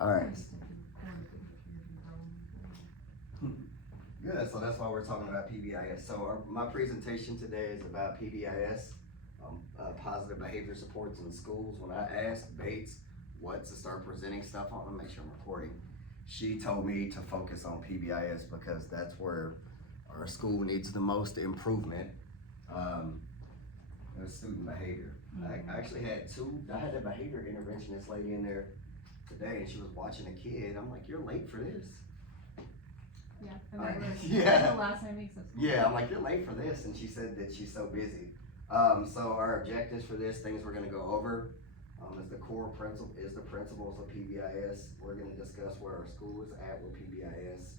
All right. Good, so that's why we're talking about PBIS. So my presentation today is about PBIS, positive behavior supports in schools. When I asked Bates what to start presenting stuff on, I'm gonna make sure I'm recording, she told me to focus on PBIS because that's where our school needs the most improvement. Student behavior. I actually had a behavior interventionist lady in there today, and she was watching a kid. I'm like, you're late for this. Yeah, and that was yeah. the last 9 weeks of school. Yeah, I'm like, you're late for this, and she said that she's so busy. So our objectives for this, things we're gonna go over, is the principles of PBIS. We're gonna discuss where our school is at with PBIS,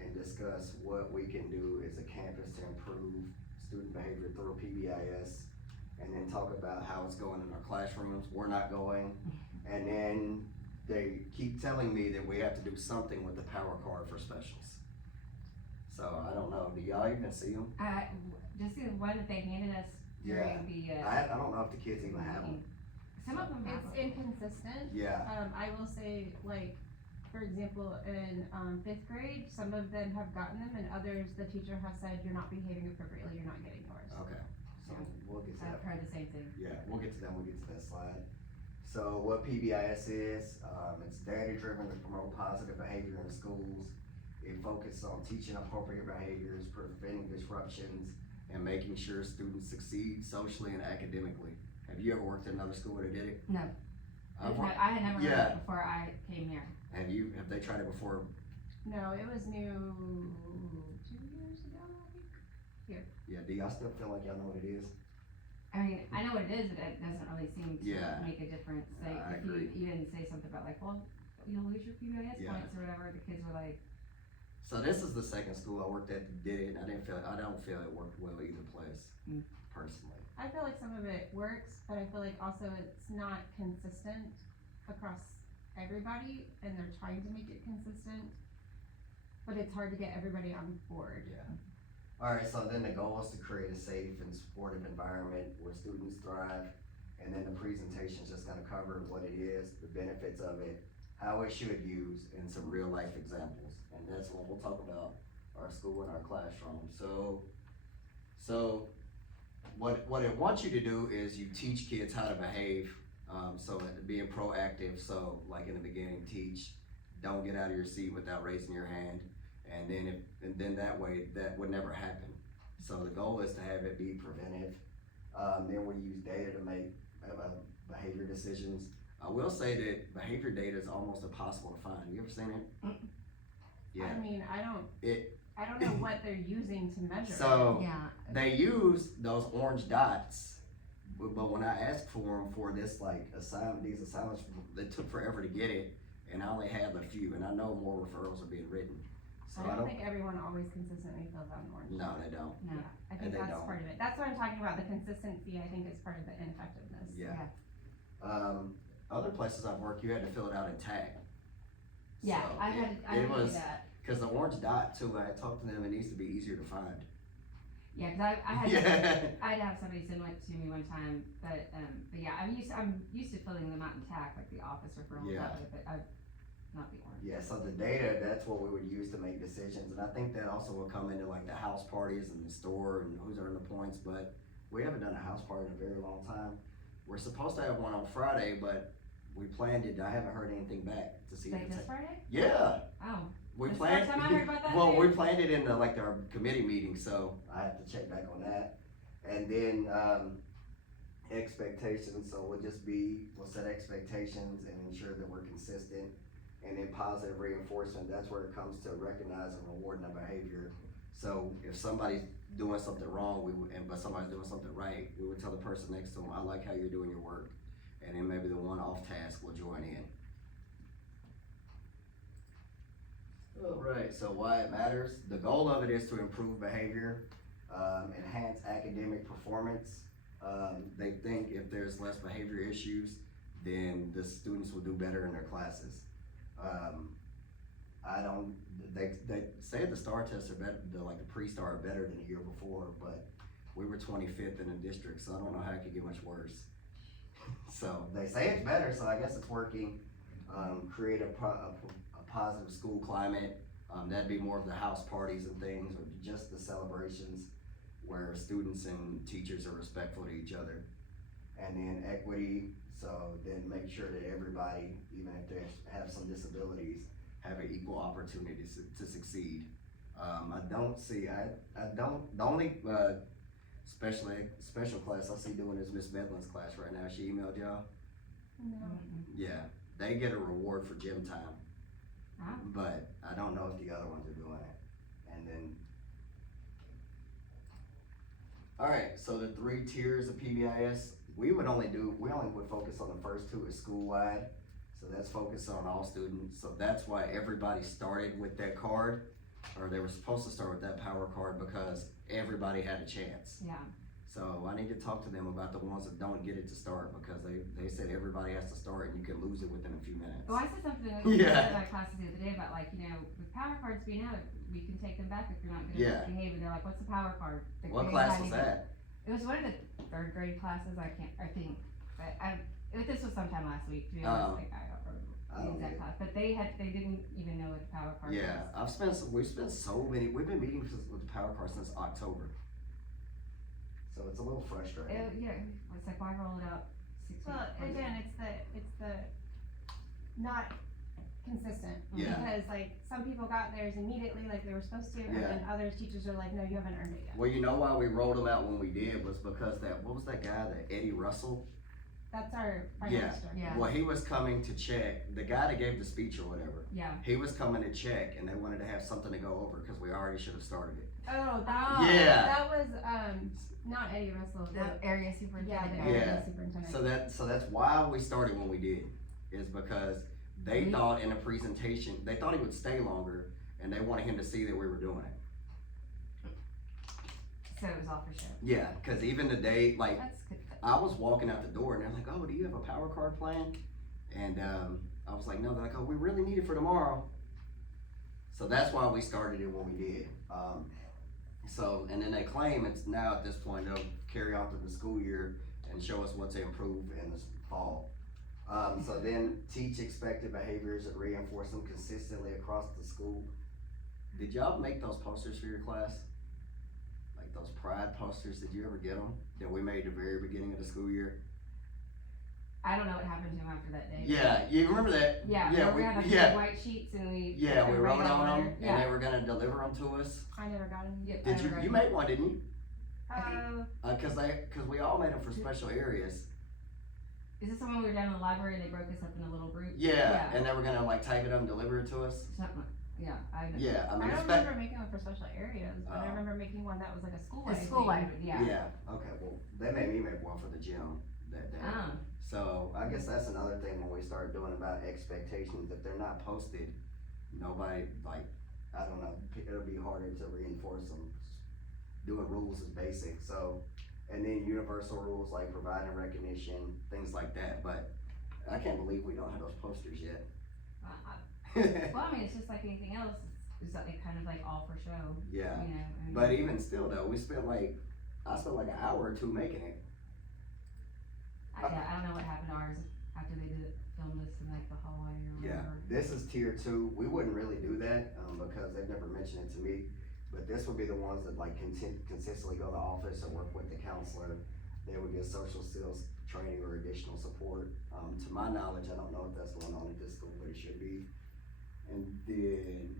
and discuss what we can do as a campus to improve student behavior through PBIS, and then talk about how it's going in our classrooms. We're not going, and then they keep telling me that we have to do something with the power card for specials. So I don't know, do y'all even see them? Just the one that they handed us during the. I don't know if the kids even have them. Some of them have It's them. inconsistent. Yeah. I will say, like, for example, in 5th grade, some of them have gotten them, and others, the teacher has said, you're not behaving appropriately, you're not getting yours. Okay, so we'll get to that. I've heard the same thing. Yeah, we'll get to that when we get to that slide. So what PBIS is, it's data driven to promote positive behavior in schools. It focuses on teaching appropriate behaviors, preventing disruptions, and making sure students succeed socially and academically. Have you ever worked at another school that did it? No. I had never heard it before I came here. Have they tried it before? No, it was new 2 years ago, I think. Yeah, do y'all still feel like y'all know what it is? I mean, I know what it is, but it doesn't really seem to make a difference. Like, I if agree. you didn't say something about like, well, you'll lose your PBIS points or whatever, the kids were like. So this is the second school I worked at that did it, and I don't feel it worked well either place, personally. I feel like some of it works, but I feel like also it's not consistent across everybody, and they're trying to make it consistent, but it's hard to get everybody on board. Yeah. Alright, so then the goal is to create a safe and supportive environment where students thrive, and then the presentation is just gonna cover what it is, the benefits of it, how it should use, and some real life examples. And that's when we'll talk about our school and our classroom. So what it wants you to do is you teach kids how to behave, so being proactive. So like in the beginning, teach, don't get out of your seat without raising your hand. And then that way, that would never happen. So the goal is to have it be preventive. Then we use data to make behavior decisions. I will say that behavior data is almost impossible to find. You ever seen it? Yeah. I mean, I don't know what they're using to measure. So Yeah. they use those orange dots, but when I asked for them for this these assignments, they took forever to get it, and I only have a few, and I know more referrals are being written. So I don't think everyone always consistently fills out an orange. No, they don't. No. Yeah, I think they that's don't. part of it. That's what I'm talking about. The consistency, I think, is part of the ineffectiveness. Yeah. Other places I've worked, you had to fill it out in tag. Yeah, So I had to do that. Cause the orange dot too, when I talked to them, it needs to be easier to find. Yeah, cause I had Yeah. I had to have somebody send one to me one time, but yeah, I'm used to filling them out in TAC, like the office referral, Yeah. but not the orange. Yeah, so the data, that's what we would use to make decisions, and I think that also will come into like the house parties and the store and who's earning the points, but we haven't done a house party in a very long time. We're supposed to have one on Friday, but we planned it, I haven't heard anything back to see Like if this it's. Friday? Yeah, Oh. we That's the planned. first time I heard about that Well, too. we planned it in our committee meeting, so I have to check back on that. And then, expectations, so we'll set expectations and ensure that we're consistent. And then positive reinforcement, that's where it comes to recognizing and rewarding the behavior. So if somebody's doing something wrong, but somebody's doing something right, we would tell the person next to them, I like how you're doing your work. And then maybe the one off task will join in. All right, so why it matters. The goal of it is to improve behavior, enhance academic performance. They think if there's less behavior issues, then the students will do better in their classes. They say the STAR tests are better, the pre-STAR are better than the year before, but we were 25th in the district, so I don't know how it could get much worse. So they say it's better, so I guess it's working. create a positive school climate. That'd be more of the house parties and things, or just the celebrations where students and teachers are respectful to each other. And then equity, so then make sure that everybody, even if they have some disabilities, have an equal opportunity to succeed. The only special class I see doing is Miss Medlin's class right now. She emailed y'all? No. Yeah, they get a reward for gym time. Ah. But I don't know if the other ones are doing it. And then, alright, so the 3 tiers of PBIS, we only would focus on the first 2 as school-wide. So that's focused on all students. So that's why everybody started with that card, or they were supposed to start with that power card, because everybody had a chance. Yeah. So I need to talk to them about the ones that don't get it to start, because they said everybody has to start and you can lose it within a few minutes. Well, I said something Yeah. in my classes the other day about, like, you know, with power cards being out, we can take them back if you're not good Yeah. at behaving. They're like, what's a power card? What class was that? It was one of the 3rd grade classes. I think, but this was sometime last week. To be honest, like, I don't remember the exact class, but they didn't even know what the power card was. We've been meeting with the power card since October. So it's a little frustrating. It's like, why roll it up 6 weeks? Well, again, it's the not consistent. Yeah. Because like some people got theirs immediately like they were supposed to, and Yeah. then others teachers are like, no, you haven't earned it yet. Well, you know why we rolled them out when we did was because what was that guy, that Eddie Russell? That's our Yeah. finance director. Yeah. Well, he was coming to check, the guy that gave the speech or whatever, Yeah. he was coming to check, and they wanted to have something to go over, because we already should have started it. Oh, Yeah. that was not Eddie Russell. The area Yeah, superintendent. the area Yeah. superintendent. So that's why we started when we did, is because they Mhm. thought in a presentation, they thought he would stay longer, and they wanted him to see that we were doing it. So it was all for show. Yeah, because even the day, like, That's good. I was walking out the door, and they're like, oh, do you have a power card plan? And I was like, no. They're like, oh, we really need it for tomorrow. So that's why we started it when we did. And then they claim it's now at this point, they'll carry on through the school year and show us what to improve in the fall. So then teach expected behaviors and reinforce them consistently across the school. Did y'all make those posters for your class? Like those pride posters, did you ever get them? That we made at the very beginning of the school year? I don't know what happened to him after that day. Yeah, you remember that? Yeah, Yeah, we had like yeah. big white sheets and we. We everybody wrote got on them, one. and they were gonna deliver them to us. I never got him. Yep, Did you? You made one, didn't you? Cause we all made them for special areas. Is this the one we were down in the library and they broke us up in a little group? Yeah, and they were gonna like type it up and deliver it to us. Something, yeah, I know. Yeah, I mean, I don't it's remember making one for special areas, but I Oh. remember making one that was like a school. A school library, yeah. Yeah, okay, well, they made me make one for the gym that day. Oh, So I guess that's another thing when we start doing about expectations. If they're not posted, nobody, like, I don't know, it'll be harder to reinforce them. Doing rules is basic, so, and then universal rules like providing recognition, things like that, but I can't believe we don't have those posters yet. well, I mean, it's just like anything else, it's like kind of like all for show, Yeah, you know? I mean, but even still though, I spent like an hour or two making it. I don't know what happened to ours after they did film this in like the hallway or Yeah, whatever. this is tier 2. We wouldn't really do that, because they've never mentioned it to me. But this would be the ones that like consistently go to the office or work with the counselor. They would get social skills training or additional support. To my knowledge, I don't know if that's going on at this school, but it should be. And then,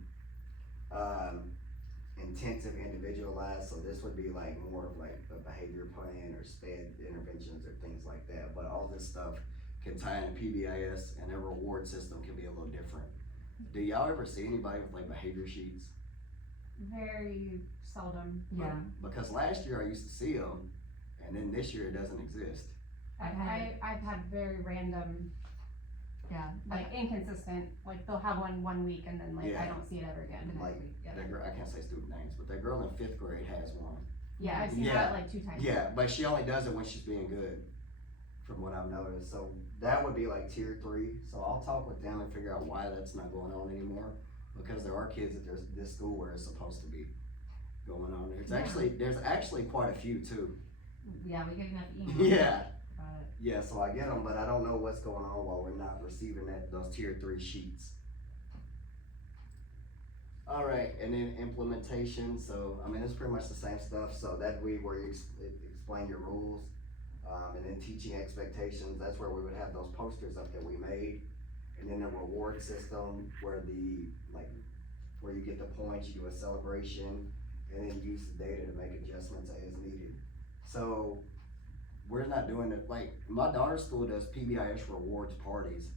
intensive individualized, so this would be like more of like a behavior plan or SPED interventions or things like that. But all this stuff can tie into PBIS, and their reward system can be a little different. Do y'all ever see anybody with like behavior sheets? Very seldom. Yeah, Because last year I used to see them, and then this year it doesn't exist. I've had, I've had very random, yeah, like inconsistent, like they'll have one week and then like I Yeah. don't see it ever the again. next Like, week, yeah. That girl, I can't say student names, but that girl in 5th grade has one. Yeah, I've seen Yeah. that like 2 times. Yeah, but she only does it when she's being good, from what I've noticed. So that would be like tier 3. So I'll talk with them and figure out why that's not going on anymore. Because there are kids at this school where it's supposed to be going on. There's Yeah. actually quite a few too. Yeah, we get enough emails Yeah. about it. Yeah, so I get them, but I don't know what's going on while we're not receiving those tier 3 sheets. All right, and then implementation. So I mean, it's pretty much the same stuff. So that we where you explain your rules, and then teaching expectations. That's where we would have those posters up that we made, and then the reward system where where you get the points, you do a celebration, and then use the data to make adjustments as needed. So we're not doing it, like, my daughter's school does PBIS rewards parties,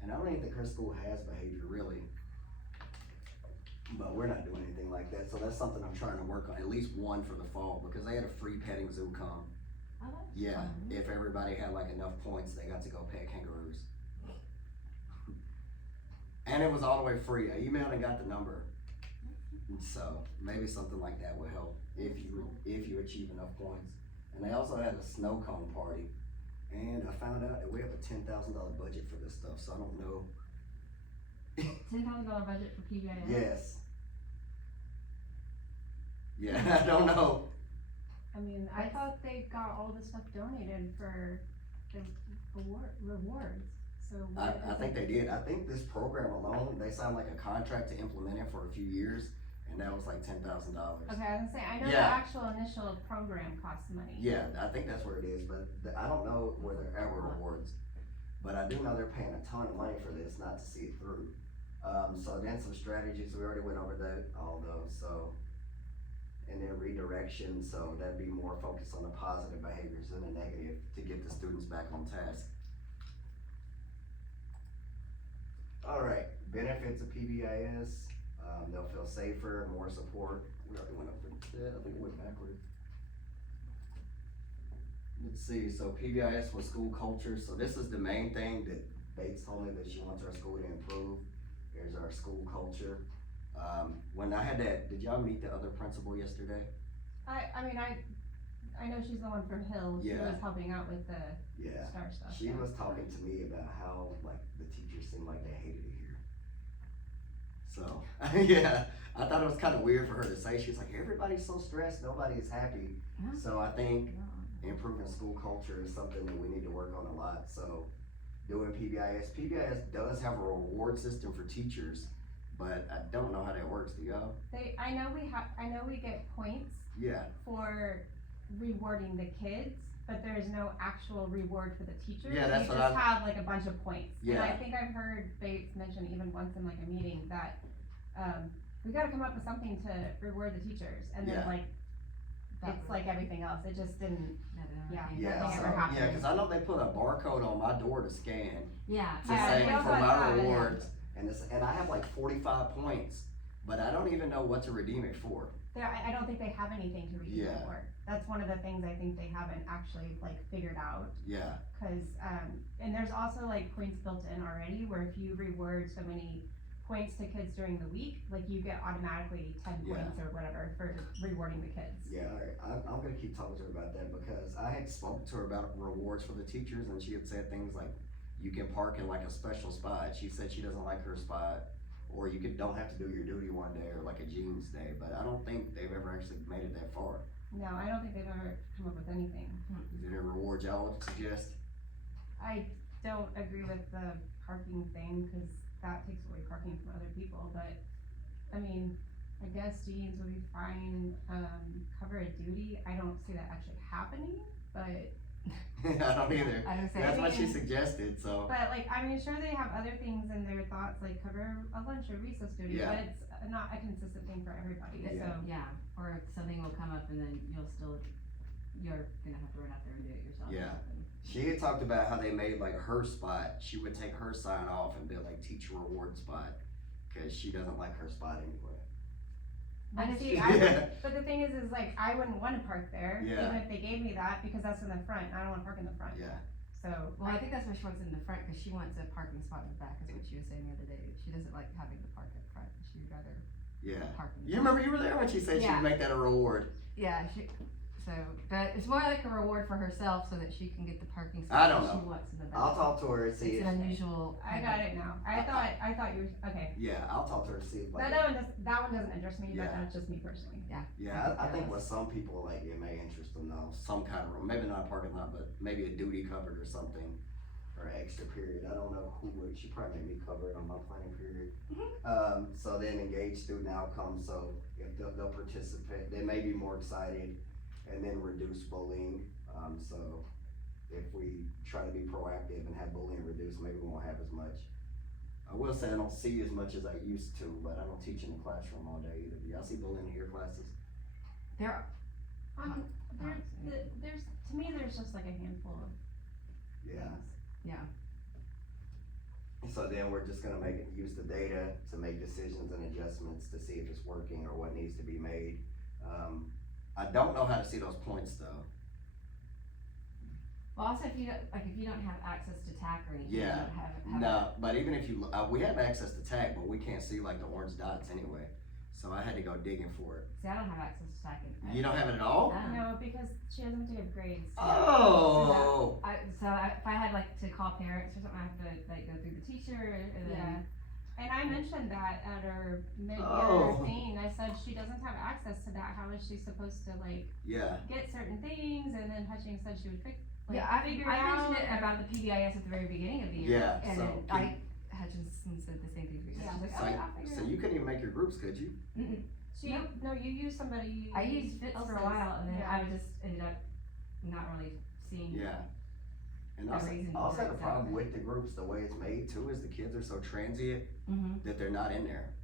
and I don't even think her school has behavior really. But we're not doing anything like that, so that's something I'm trying to work on, at least one for the fall, because they had a free petting zoo come. Oh, that's Yeah, fun. if everybody had like enough points, they got to go pet kangaroos. And it was all the way free. I emailed and got the number. So maybe something like that would help if you achieve enough points. And they also had a snow cone party. And I found out that we have a $10,000 budget for this stuff, so I don't know. $10,000 budget for PBIS? Yes. Yeah, I don't know. I mean, I thought they got all the stuff donated for the rewards, so. I think they did. I think this program alone, they signed like a contract to implement it for a few years, and that was like $10,000. Okay, I was gonna say, I know the Yeah. actual initial program costs money. Yeah, I think that's where it is, but I don't know where they're at with rewards. But I do know they're paying a ton of money for this not to see it through. So then some strategies, we already went over all those, so. And then redirection, so that'd be more focused on the positive behaviors than the negative to get the students back on task. All right, benefits of PBIS, they'll feel safer, more support. We already went over that, I think it went backwards. Let's see, so PBIS was school culture, so this is the main thing that Bates told me that she wants our school to improve. Here's our school culture. When I had that, did y'all meet the other principal yesterday? I mean, I know she's the one from Hill, she Yeah. was helping out with the Yeah. STAR stuff. She yeah. was talking to me about how, like, the teachers seemed like they hated it here. So, yeah, I thought it was kind of weird for her to say. She was like, everybody's so stressed, nobody is happy. Yeah. So I think Yeah. improving school culture is something that we need to work on a lot. So doing PBIS does have a reward system for teachers, but I don't know how that works. Do y'all? I know we get points Yeah. for rewarding the kids, but there's no actual reward for the teachers. Yeah, that's you what just have like a bunch of points. And Yeah. I think I've heard Bates mention even once in like a meeting that, we gotta come up with something to reward the teachers, and then Yeah. like, That it's was- like everything else, it just didn't, Yeah. Yeah, Nothing so, ever happened. yeah, cause I know they put a barcode on my door to scan Yeah. to Yeah, say we also for had my that, yeah. rewards, and I have like 45 points, but I don't even know what to redeem it for. I don't think they have anything to redeem Yeah. it for. That's one of the things I think they haven't actually like figured out. Yeah, Cause, and there's also like points built in already where if you reward so many points to kids during the week, like you get automatically 10 Yeah. points or whatever for rewarding the kids. yeah, alright, I'm gonna keep talking to her about that, because I had spoken to her about rewards for the teachers, and she had said things like, you can park in like a special spot. She said she doesn't like her spot, or you don't have to do your duty one day, or like a jeans day, but I don't think they've ever actually made it that far. No, I don't think they've ever come up with anything. Is there any rewards y'all would suggest? I don't agree with the parking thing, cause that takes away parking from other people, but, I mean, I guess jeans would be fine, cover a duty, I don't see that actually happening, but, I don't either. I would say. That's what she suggested, so. but like, I mean, sure they have other things in their thoughts, like cover a lunch or recess duty, Yeah. but it's not a consistent thing for everybody, so. Yeah. Yeah, or something will come up and then you're gonna have to run out there and do it yourself. or Yeah. something. She had talked about how they made like her spot, she would take her sign off and build like teacher reward spot, cause she doesn't like her spot anyway. But see, Yeah. but the thing is like, I wouldn't wanna park there, Yeah. even if they gave me that, because that's in the front, and I don't wanna park in the front, Yeah, so. Well, I think that's what she wants in the front, cause she wants a parking spot in the back, is what she was saying the other day. She doesn't like having to park up front, she'd rather yeah. park in the You remember you were there when she said she Yeah. would make that a reward? Yeah, So, but it's more like a reward for herself so that she can get the parking I space don't that know. she wants in the back. I'll talk to her and see It's if, an unusual. I got it now. I thought you were, okay. yeah, I'll talk to her and see if like. That one doesn't interest me, Yeah. but that's just me personally. Yeah, I think with some people, like, it may interest them though, some kind of room, maybe not a parking lot, but maybe a duty cupboard or something, or extra period, I don't know who would, she probably made me cover it on my planning period. So then engage student outcomes, so if they'll participate, they may be more excited, and then reduce bullying, so if we try to be proactive and have bullying reduced, maybe we won't have as much. I will say I don't see as much as I used to, but I don't teach in the classroom all day either. Do y'all see bullying in your classes? There. There's, to me, there's just like a handful of Yeah. things. Yeah. So then we're just gonna use the data to make decisions and adjustments to see if it's working or what needs to be made. I don't know how to see those points though. Well, also if you don't have access to TAC or anything, Yeah. you don't have No, but even if you, we have access to tag, but we can't see like the orange dots anyway. So I had to go digging for it. See, I don't have access to TAC. You don't have it at all? No, because she doesn't give grades. Oh. If I had like to call parents or something, I have to like go through the teacher and then. Yeah. And I mentioned that at our mid-year Oh. thing, I said she doesn't have access to that, how is she supposed to like Yeah. get certain things, and then Hutchings said she would figure I it mentioned out. it about the PBIS at the very beginning of the year. Yeah, And so then Hutchinson said the same thing to me. Yeah. She's like, So, I'll figure so it you couldn't even make your groups, could you? out. Mm-mm. No, you use somebody. I used Fitz for a else's. while and then Yeah. I just ended up not really seeing. Yeah. And The also, reason I also for had a it, problem so- with the groups, the way it's made too, is the kids are so transient Mm-hmm. that they're not in there.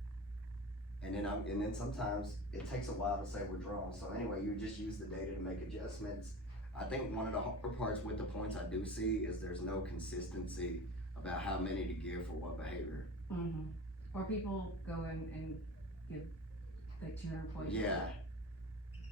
And then sometimes it takes a while to say we're drawn. So anyway, you just use the data to make adjustments. I think one of the hard parts with the points I do see is there's no consistency about how many to give for what behavior. Mm-hmm. Or people go in and give like 200 points. Yeah.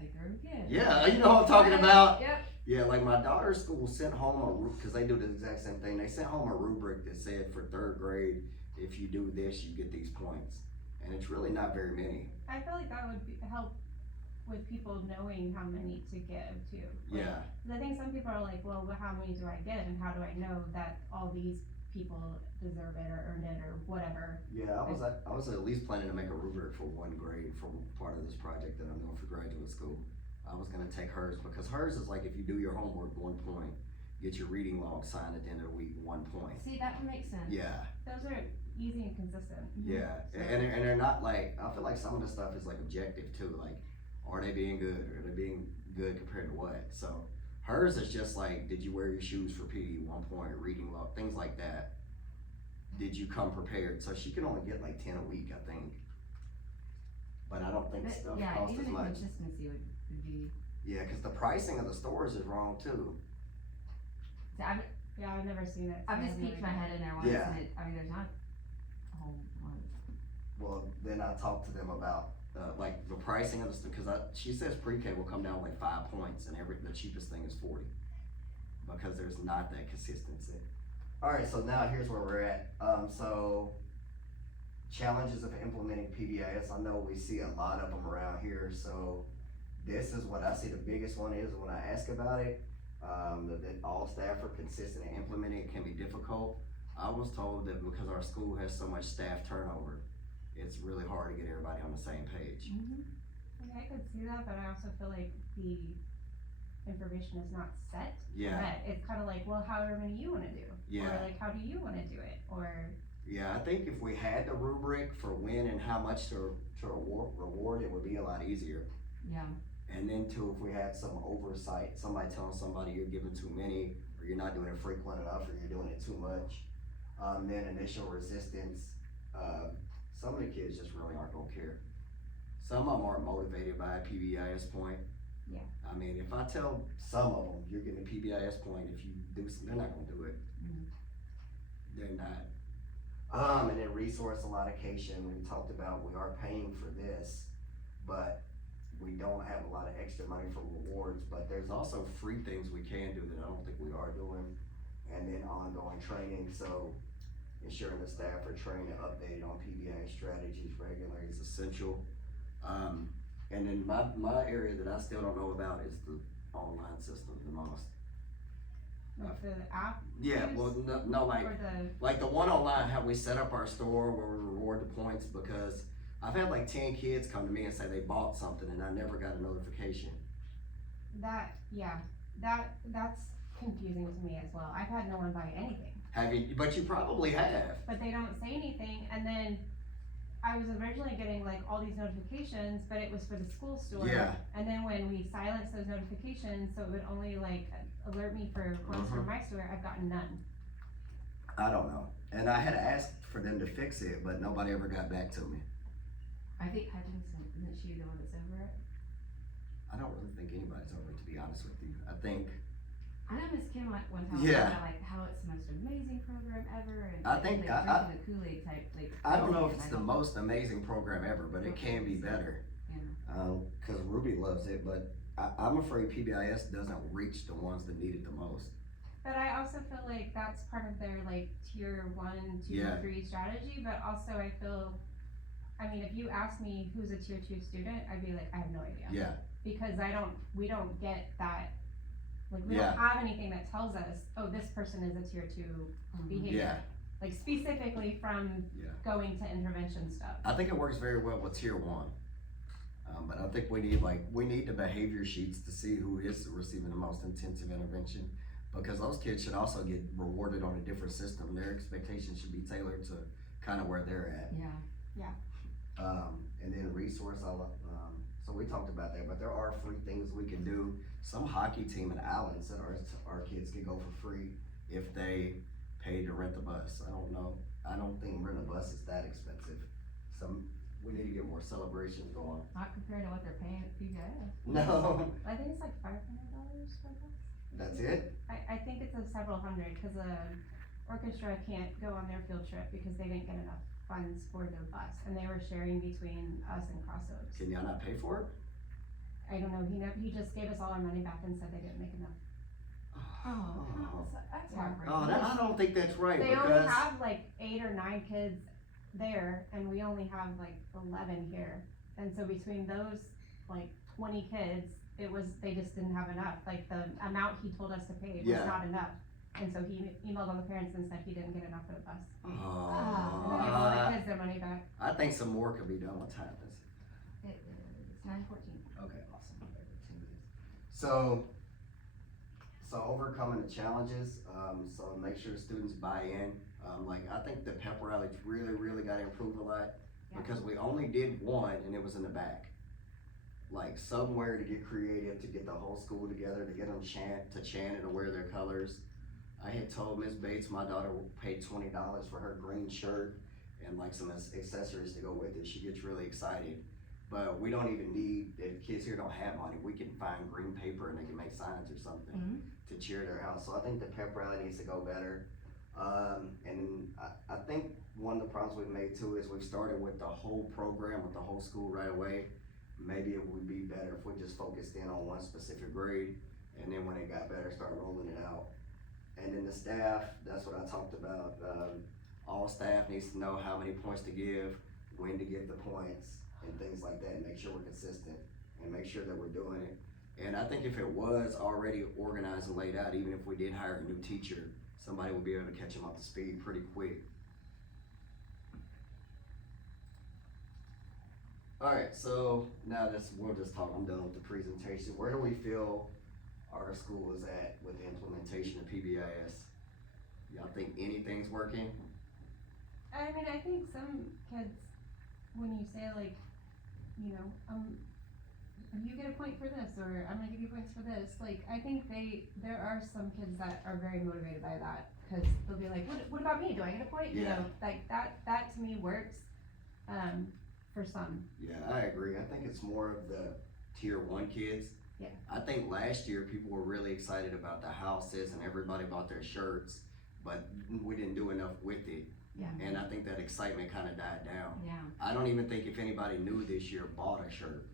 Like they're kids. Yeah, you know what I'm talking about? Yep. Yeah, like my daughter's school sent home because they do the exact same thing. They sent home a rubric that said for third grade, if you do this, you get these points. And it's really not very many. I feel like that would help with people knowing how many to give too. Like, Yeah. 'cause I think some people are like, well, how many do I get, and how do I know that all these people deserve it or earned it or whatever? Yeah, I was at least planning to make a rubric for one grade for part of this project that I'm doing for graduate school. I was gonna take hers because hers is like if you do your homework, 1 point. Get your reading log signed at the end of the week, 1 point. See, that would make sense. Yeah, Those are easy and consistent. yeah, and they're not like, I feel like some of the stuff is like objective too, like, are they being good, or are they being good compared to what? So, hers is just like, did you wear your shoes for PD, 1 point, reading log, things like that. Did you come prepared? So she can only get like 10 a week, I think. But I don't think But, stuff yeah, costs as even the much. consistency would be. Yeah, cause the pricing of the stores is wrong too. See, Yeah, I've never seen it. I've so just I peeked my really head in there once, Yeah. and there's not a whole lot. Well, then I talked to them about, like the pricing of the, cause she says pre-K will come down like 5 points and the cheapest thing is 40. Because there's not that consistency. Alright, so now here's where we're at. So, challenges of implementing PBIS, I know we see a lot of them around here, so this is what I see the biggest one is when I ask about it. That all staff are consistent in implementing it can be difficult. I was told that because our school has so much staff turnover, it's really hard to get everybody on the same page. Mm-hmm. I could see that, but I also feel like the information is not set. Yeah, That it's kind of like, well, however many you want to do, yeah. or like, how do you want to do it, or Yeah, I think if we had the rubric for when and how much to reward, it would be a lot easier. Yeah. And then too, if we had some oversight, somebody telling somebody you're giving too many, or you're not doing it frequent enough, or you're doing it too much. Then initial resistance, some of the kids just really aren't gonna care. Some of them aren't motivated by a PBIS point. Yeah. I mean, if I tell some of them, you're getting a PBIS point, if you do some, they're not gonna do it. Mhm. They're not. And then resource allocation, we talked about, we are paying for this, but we don't have a lot of extra money for rewards, but there's also free things we can do that I don't think we are doing. And then ongoing training, so ensuring the staff are trained and updated on PBIS strategies regularly is essential. And then my area that I still don't know about is the online systems the most. Like the app Yeah, use? well, no, like, Or the, like the one online, how we set up our store where we reward the points, because I've had like 10 kids come to me and say they bought something and I never got a notification. that's confusing to me as well. I've had no one buy anything. Have you? But you probably have. But they don't say anything, and then I was originally getting like all these notifications, but it was for the school store. Yeah. And then when we silenced those notifications, so it would only like alert me for ones from my store, I've gotten none. I don't know. And I had asked for them to fix it, but nobody ever got back to me. I think Hutchinson, isn't she the one that's over it? I don't really think anybody's over it, to be honest with you. I think, I know Miss Kim like one time Yeah. about like how it's the most amazing program ever, and I think like, I- drinking the Kool-Aid type like. I don't know if and it's I the don't- most amazing program ever, but it can be better. Yeah. Cause Ruby loves it, but I'm afraid PBIS doesn't reach the ones that need it the most. But I also feel like that's part of their like tier 1, 2, Yeah. 3 strategy, but also I feel, I mean, if you ask me who's a tier 2 student, I'd be like, I have no idea. Yeah, Because we don't get that, like, we Yeah. don't have anything that tells us, oh, this person is a tier 2 behavior. yeah, Like specifically from yeah. going to intervention stuff. I think it works very well with tier 1. But I think we need the behavior sheets to see who is receiving the most intensive intervention, because those kids should also get rewarded on a different system. Their expectations should be tailored to kind of where they're at. Yeah. And then resource, so we talked about that, but there are free things we can do. Some hockey team in Allen said our kids could go for free if they paid to rent the bus. I don't know. I don't think renting a bus is that expensive. We need to get more celebrations going. Not compared to what they're paying at PBIS. No, I think it's like $500 for this. that's it? I think it's a several hundred, cause the orchestra can't go on their field trip because they didn't get enough funds for their bus, and they were sharing between us and Cross Oaks. Can y'all not pay for it? I don't know, he just gave us all our money back and said they didn't make enough. Oh, that's Yeah. heartbreaking. Oh, I don't think that's right, They only because, have like 8 or 9 kids there, and we only have like 11 here. And so between those like 20 kids, they just didn't have enough. Like the amount he told us to pay was Yeah. not enough. And so he emailed all the parents and said he didn't get enough for the bus. And then gave all the kids their money back. I think some more could be done. What time is it? It's 9:14. Okay, awesome. Okay, 10 minutes. So overcoming the challenges, so make sure the students buy in. Like, I think the pep rally really got to improve a lot, Yeah. because we only did one and it was in the back. Like, somewhere to get creative, to get the whole school together, to get them chant and to wear their colors. I had told Ms. Bates my daughter paid $20 for her green shirt and like some accessories to go with it. She gets really excited. But we don't even need, if kids here don't have money, we can find green paper and they can make signs or something to cheer their house. So I think the pep rally needs to go better. And I think one of the problems we've made too is we've started with the whole program, with the whole school right away. Maybe it would be better if we just focused in on one specific grade, and then when it got better, start rolling it out. And then the staff, that's what I talked about. All staff needs to know how many points to give, when to give the points, and things like that, and make sure we're consistent, and make sure that we're doing it. And I think if it was already organized and laid out, even if we did hire a new teacher, somebody would be able to catch them up to speed pretty quick. Alright, so now we'll just talk, I'm done with the presentation. Where do we feel our school is at with the implementation of PBIS? Y'all think anything's working? I mean, I think some kids, when you say like, you know, you get a point for this, or I'm gonna give you points for this, like, I think there are some kids that are very motivated by that, cause they'll be like, what about me, do I get a point? You Yeah. know, like, that to me works, for some. Yeah, I agree. I think it's more of the tier 1 kids. Yeah. I think last year people were really excited about the houses and everybody bought their shirts, but we didn't do enough with it. Yeah. And I think that excitement kind of died down. Yeah. I don't even think if anybody new this year bought a shirt,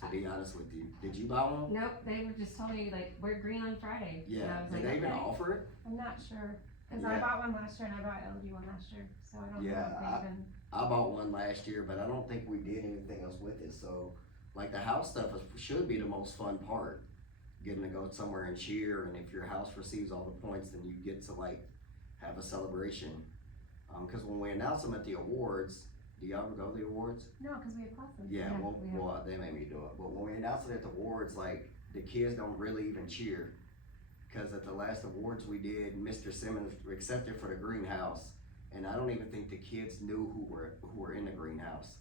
to be honest with you. Did you buy one? Nope, they were just telling me like, we're green on Friday. And I Yeah. was Did like, they even okay. offer it? I'm not sure, cause I Yeah. bought one last year and I bought LG one last year, so I don't know Yeah, if they even. I bought one last year, but I don't think we did anything else with it. So, like, the house stuff should be the most fun part. getting to go somewhere and cheer, and if your house receives all the points, then you get to like have a celebration. Cause when we announce them at the awards, do y'all ever go to the awards? No, cause we have classes. Yeah, Yeah, well, we have. well, they made me do it, but when we announce it at the awards, like, the kids don't really even cheer. Cause at the last awards we did, Mr. Simmons accepted for the greenhouse, and I don't even think the kids knew who were in the greenhouse.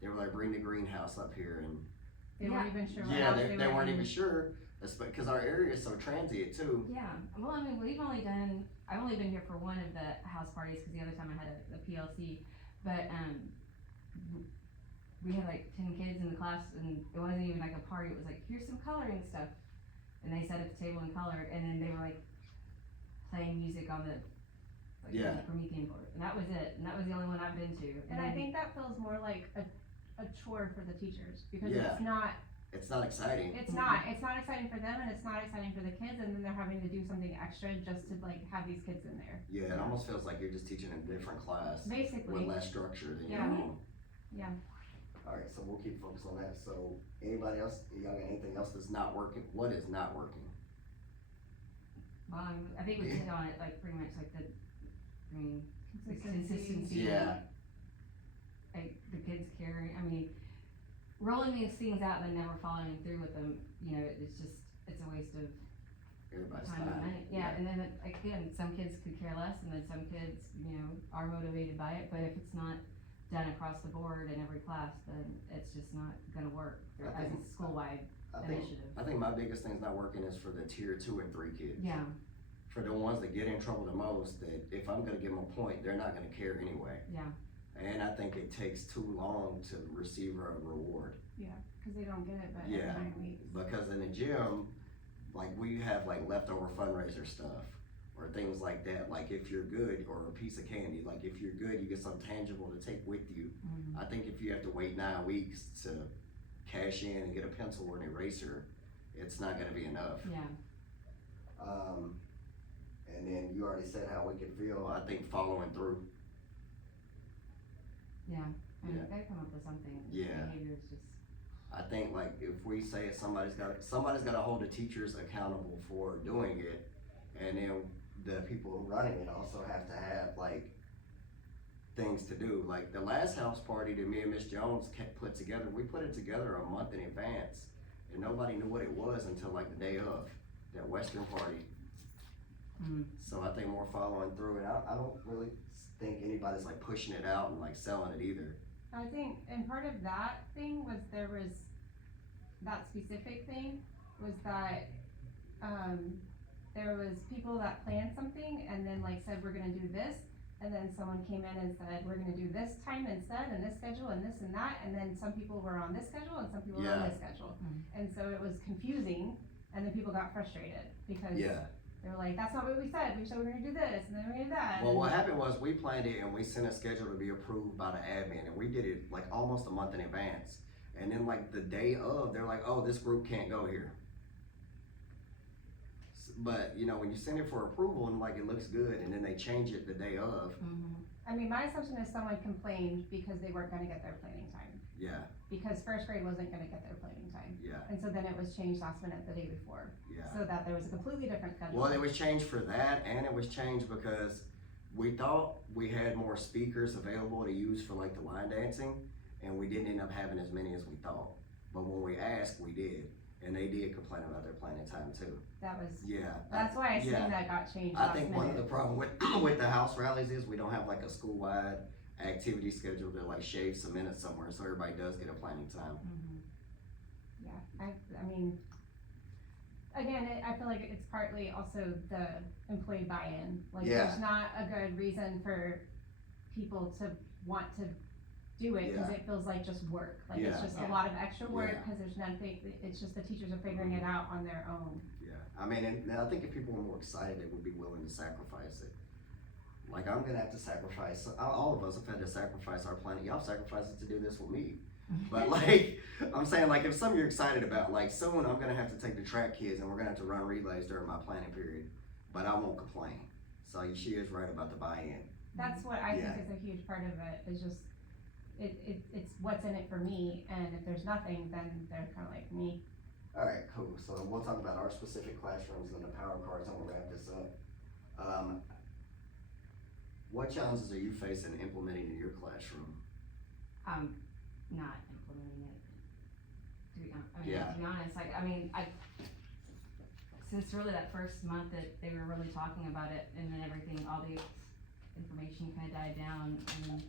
They were like, bring the greenhouse up here, and They weren't even sure what yeah, house they were weren't in. even sure, cause our area is so transient too. Yeah, well, I mean, I've only been here for one of the house parties, cause the other time I had a PLC, but, we had like 10 kids in the class, and it wasn't even like a party, it was like, here's some coloring stuff. And they sat at the table and colored, and then they were like playing music on the, like, Yeah. Promethean board, and that was it, and that was the only one I've been to. And I then- think that feels more like a chore for the teachers, because Yeah. it's not Exciting. it's not exciting for them, and it's not exciting for the kids, and then they're having to do something extra just to like have these kids in there, Yeah, it almost feels like you're just teaching a different class with basically. less structure than Yeah. your own. Yeah. Alright, so we'll keep focused on that. So, anybody else, y'all got anything else that's not working? What is not working? Well, I think we hit on it, like, pretty much like the Consistency. consistency. Yeah. Like, the kids caring, I mean, rolling these things out and then never following through with them, you know, it's a waste of Everybody's time and time. money. Yeah, and then, again, some kids could care less, and then some kids, you know, are motivated by it, but if it's not done across the board in every class, then it's just not gonna work I as think- a school-wide initiative. I think my biggest thing's not working is for the tier 2 and 3 kids. Yeah, For the ones that get in trouble the most, that if I'm gonna give them a point, they're not gonna care anyway. yeah, And I think it takes too long to receive a reward. Cause they don't get it, but every Yeah. 9 weeks. Because in the gym, like, we have like leftover fundraiser stuff or things like that. Like, if you're good, or a piece of candy, like, if you're good, you get something tangible to take with you. mhm, I think if you have to wait 9 weeks to cash in and get a pencil or an eraser, it's not gonna be enough. yeah, And then you already said how we can feel. I think following through. yeah, and Yeah. they gotta come up with something. Yeah. Behavior is just, I think, like, if we say somebody's gotta hold the teachers accountable for doing it, and then the people running it also have to have like things to do. Like the last house party that me and Miss Jones put together, we put it together a month in advance, and nobody knew what it was until like the day of that Western party. Mhm. So I think more following through, and I don't really think anybody's like pushing it out and like selling it either. I think, and part of that thing was that specific thing was that, there was people that planned something and then like said, we're gonna do this, and then someone came in and said, we're gonna do this time instead, and this schedule, and this and that, and then some people were on this schedule and some people were on Yeah. this schedule. Mhm. And so it was confusing, and then people got frustrated, because Yeah. they were like, that's not what we said we said we were gonna do this, and then we're gonna do that. Well, and- what happened was we planned it and we sent a schedule to be approved by the admin, and we did it like almost a month in advance. And then like the day of, they're like, oh, this group can't go here. But you know, when you send it for approval and like it looks good, and then they change it the day of, mhm, I mean, my assumption is someone complained because they weren't gonna get their planning time, yeah, because first grade wasn't gonna get their planning time. yeah, And so then it was changed last minute the day before, yeah. so that there was a completely different schedule. Well, it was changed for that, and it was changed because we thought we had more speakers available to use for like the line dancing, and we didn't end up having as many as we thought. But when we asked, we did, and they did complain about their planning time too. That was, Yeah. that's why I assume yeah. that got changed I last think minute. one of the problem with with the house rallies is we don't have like a school-wide activity schedule to like shave some minutes somewhere, so everybody does get a planning time. mhm. Yeah, I mean, again, I feel like it's partly also the employee buy-in. Like, Yeah. there's not a good reason for people to want to do it, cause Yeah. it feels like just work. Like, it's Yeah. just a Yeah. lot of extra work, Yeah. cause there's nothing, it's just the teachers are figuring it out on their own. Yeah, I mean, and I think if people were more excited, they would be willing to sacrifice it. Like, I'm gonna have to sacrifice, all of us have had to sacrifice our planning. Y'all sacrificed it to do this with me. But like, I'm saying, like, if something you're excited about, like, soon I'm gonna have to take the track kids and we're gonna have to run relays during my planning period, but I won't complain. So she is right about the buy-in. That's what I Yeah. think is a huge part of it, is just, it's what's in it for me, and if there's nothing, then they're kinda like me. Alright, cool, so we'll talk about our specific classrooms and the power cards, and we'll wrap this up. What challenges are you facing implementing in your classroom? Not implementing it. Yeah. To be honest, since really that first month that they were really talking about it, and then everything, all the information kind of died down, and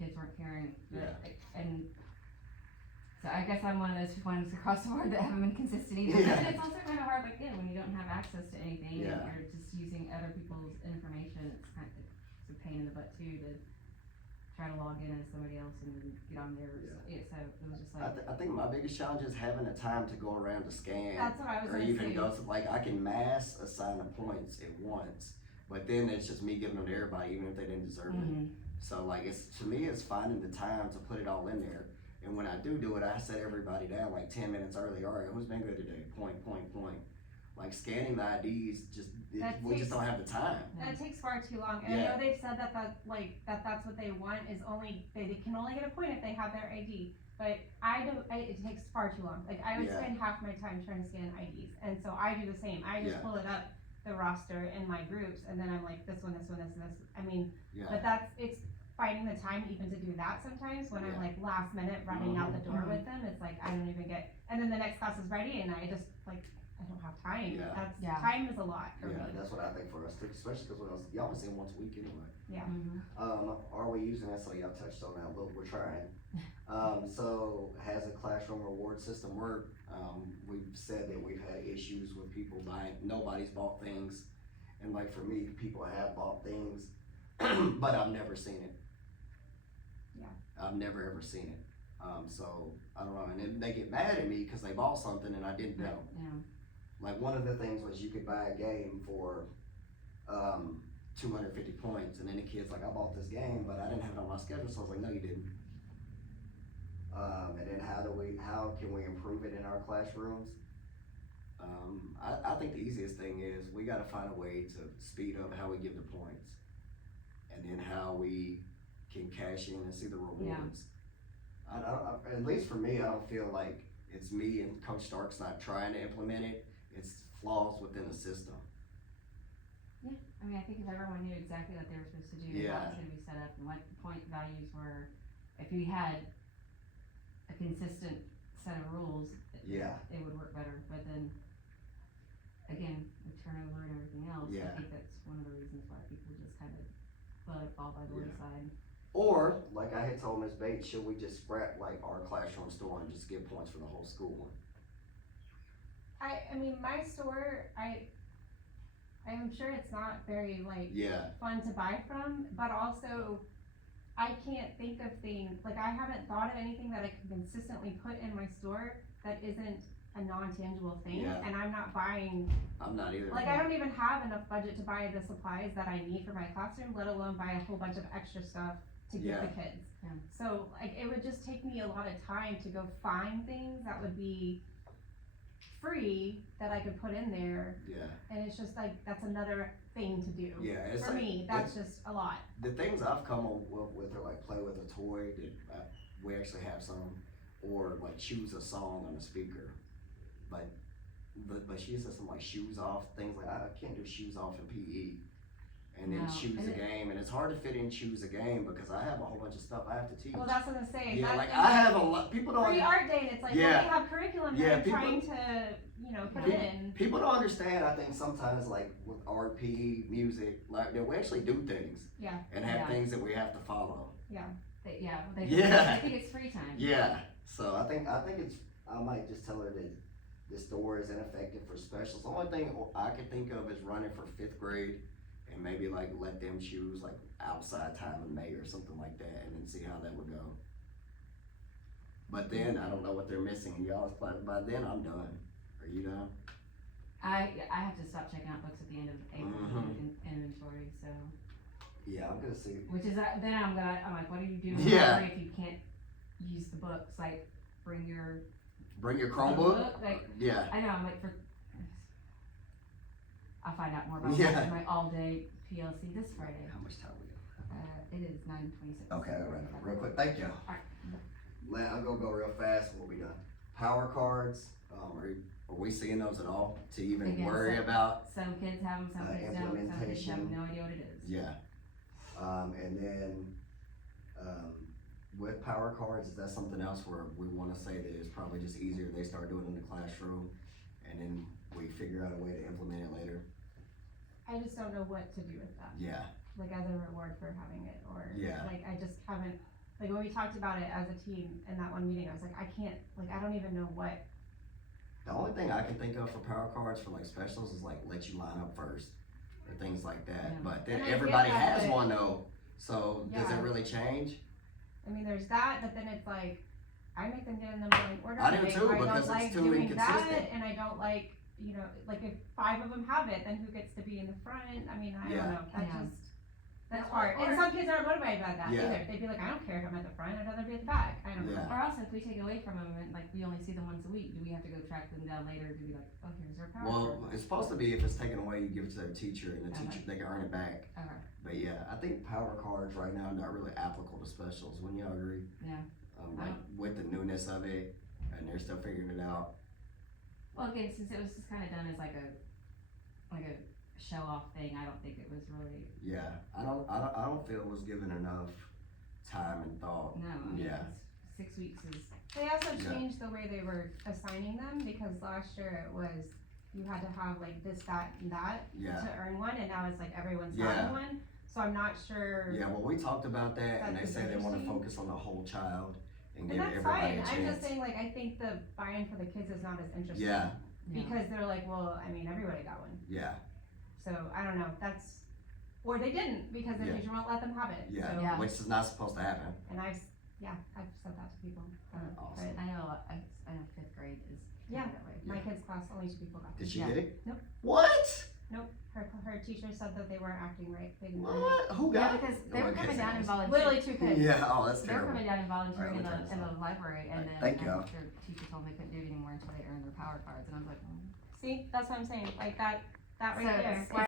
kids weren't caring. Yeah. And so I guess I'm one of those ones across the board that haven't been consistent either. Yeah. But it's also kind of hard, when you don't have access to anything, Yeah. and you're just using other people's information, it's a pain in the butt too, to try to log in as somebody else and then get on theirs. Yeah. So it was just like. I think my biggest challenge is having the time to go around to scan. That's what I was Or gonna even say. go to, like, I can mass assign the points at once, but then it's just me giving them to everybody, even if they didn't deserve it. So like, to me, it's finding the time to put it all in there. And when I do it, I set everybody down like 10 minutes early. All right, who's been good today? Point. Like scanning the IDs, we just don't have the time. That takes far too long, and I know they've said that that's what they want, is they can only get a point if they have their ID. But it takes far too long. Like, I would spend half my time trying to scan IDs, and so I do the same. I just pull it up, the roster in my groups, and then I'm like, this one, this. I mean, but it's finding the time even to do that sometimes when I'm like last minute running out the door with them. It's like, I don't even get, and then the next class is ready, and I just I don't have time. Yeah. Time is a lot for me. That's what I think for us too, especially because y'all only see them once a week anyway. Yeah. Are we using that? So y'all touched on that a little. We're trying. So has a classroom reward system work? We've said that we've had issues with people buying. Nobody's bought things, and like for me, people have bought things, but I've never seen it. Yeah. I've never ever seen it. So I don't know, and then they get mad at me because they bought something and I didn't know. Yeah. Like one of the things was you could buy a game for 250 points, and then the kid's like, I bought this game, but I didn't have it on my schedule, so I was like, no, you didn't. And then how can we improve it in our classrooms? I think the easiest thing is we gotta find a way to speed up how we give the points, and then how we can cash in and see the rewards. At least for me, I don't feel like it's me and Coach Stark's not trying to implement it. It's flaws within the system. Yeah, I think if everyone knew exactly what they were supposed to do, how it was gonna be set up, and what the point values were, if we had a consistent set of rules, it would work better. But then, again, with turnover and everything else, I think that's one of the reasons why people just kind of let it fall by the wayside. Or, like I had told Ms. Bates, should we just scrap like our classroom store and just give points for the whole school? I mean, my store, I'm sure it's not very fun to buy from, but also I can't think of things, I haven't thought of anything that I can consistently put in my store that isn't a non-tangible thing, and I'm not buying. I'm not either. I don't even have enough budget to buy the supplies that I need for my classroom, let alone buy a whole bunch of extra stuff to give the kids. Yeah. So it would just take me a lot of time to go find things that would be free that I could put in there. Yeah. And it's just that's another thing to do. Yeah. It's for me, that's just a lot. The things I've come up with are play with a toy that we actually have some, or choose a song on the speaker. But she said some shoes off, things I can't do shoes off in PE. And then choose a game, and it's hard to fit in choose a game because I have a whole bunch of stuff I have to teach. Well, that's what I'm saying. Yeah, I have a lot. People don't. Pre-art day, and it's we have curriculum that I'm trying to, put in. People don't understand. I think sometimes with art, PE, music, that we actually do things. Yeah. And have things that we have to follow. Yeah. I think it's free time. Yeah. So I think I might just tell her that the store is ineffective for specials. The only thing I could think of is running for 5th grade. And maybe let them choose outside time in May or something like that, and then see how that would go. But then I don't know what they're missing in y'all's class. By then I'm done. Are you done? I have to stop checking out books at the end of April in inventory. So. Yeah, I'm gonna see. Which is then I'm like, what are you doing? Yeah. If you can't use the books, bring your Chromebook. Yeah. I know. I'm I'll find out more about my all-day PLC this Friday. How much time we got? It is 9:26. Okay, all right. Real quick, thank you. All right. I'm gonna go real fast and we'll be done. Power cards, are we seeing those at all to even Again, worry so- about? Some kids have them, some kids don't, some kids have Implementation. no idea what it is. Yeah. And then, with power cards, is that something else where we wanna say that it's probably just easier, they start doing it in the classroom, and then we figure out a way to implement it later? I just don't know what to do with that, Yeah, like as a reward for having it, or Yeah. like I just haven't, like when we talked about it as a team in that one meeting, I was like, I can't, like I don't even know what. the only thing I can think of for power cards for like specials is like let you line up first, or things like that, Yeah. but then And I get everybody that, has but- one though, so does it Yeah. really change? I mean, there's that, but then it's like, I make them get in the morning order. I do meeting. too, I because don't it's like too doing inconsistent. that, and I don't like, you know, like if 5 of them have it, then who gets to be in the front? I mean, I Yeah. don't know, that Yeah. that's Or- hard. or- And some kids aren't motivated by that Yeah. either. They'd be like, I don't care if I'm at the front, I'd rather be at the back. I don't know. Yeah. Or also, if we take away from them and like we only see them once a week, do we have to go track them down later to be like, oh, here's their power Well, card? it's supposed to be if it's taken away, you give it to their teacher, and the Okay. teacher, they can earn it back. Okay. But yeah, I think power cards right now are not really applicable to specials, wouldn't y'all agree? Yeah. Like with the newness of it, and they're still figuring it out. Well, again, since it was just kind of done as like a show off thing, I don't think it was really, Yeah, I don't feel it was given enough time and thought. no, I mean, Yeah. 6 weeks is, They also Yeah. changed the way they were assigning them, because last year it was, you had to have like this, that, and that Yeah, to earn one, and now it's like everyone's Yeah. gotten one. So I'm not sure. yeah, well, we talked about that, and they That's say they wanna interesting. focus on the whole child and And give that's everybody fine, a I'm just chance. saying, like, I think the buy-in for the kids is not as interesting. Yeah, yeah. Because they're like, well, I mean, everybody got one, yeah, so I don't know, that's, or they didn't, because the Yeah. teacher won't let them have it, yeah, so. Yeah. which is not supposed to happen. And I've said that to people, Awesome. but, I know, I know 5th grade is Yeah. that way. my Yeah. kid's class, only 2 people got it. Did she Yeah. get it? Nope. What? Nope, her teacher said that they weren't acting right, they didn't. What? Who Yeah, got it? because they No were one coming cares down and anyways. volunteering. Literally 2 kids. Yeah, oh, that's They were terrible. coming down and volunteering in Alright, we'll turn the this off. library, and then Thank y'all. their teacher told them they couldn't do it anymore until they earned their power cards, and I was like, See, that's what I'm saying, like that right So there. it's